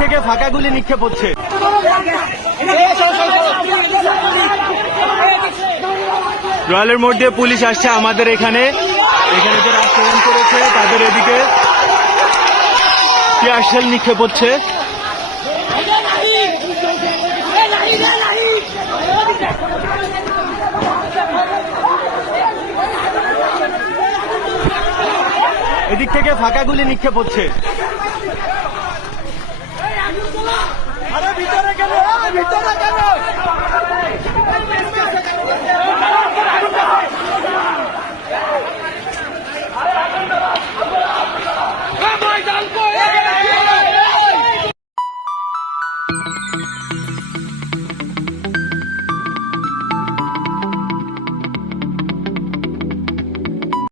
থেকে ফাঁকা গুলি নিক্ষেপ হচ্ছে। রয়্যালের মোড় দিয়ে পুলিশ আসছে আমাদের এখানে। এখানে যারা আক্রমণ করেছে, তাদের এদিকে টিয়ারশেল নিক্ষেপ হচ্ছে। এদিক থেকে ফাঁকা গুলি নিক্ষেপ হচ্ছে। ¡Victoria, Carlos!